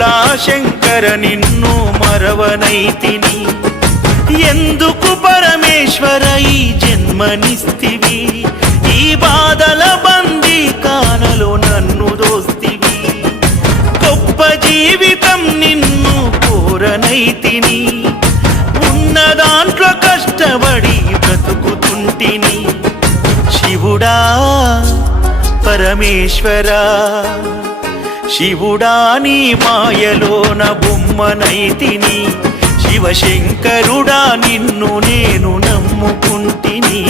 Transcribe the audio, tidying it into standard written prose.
భోలా శంకర నిన్ను మరవనైతిని ఎందుకు పరమేశ్వర ఈ జన్మనిస్తివి ఈ బాధల బందీ కానలో నన్ను దోస్తివి గొప్ప జీవితం నిన్ను కోరనైతిని ఉన్న దాంట్లో కష్టపడి బ్రతుకుతుంటిని శివుడా పరమేశ్వరా శివుడా నీ మాయలోన బొమ్మనైతిని శివశంకరుడా నిన్ను నేను నమ్ముకుంటిని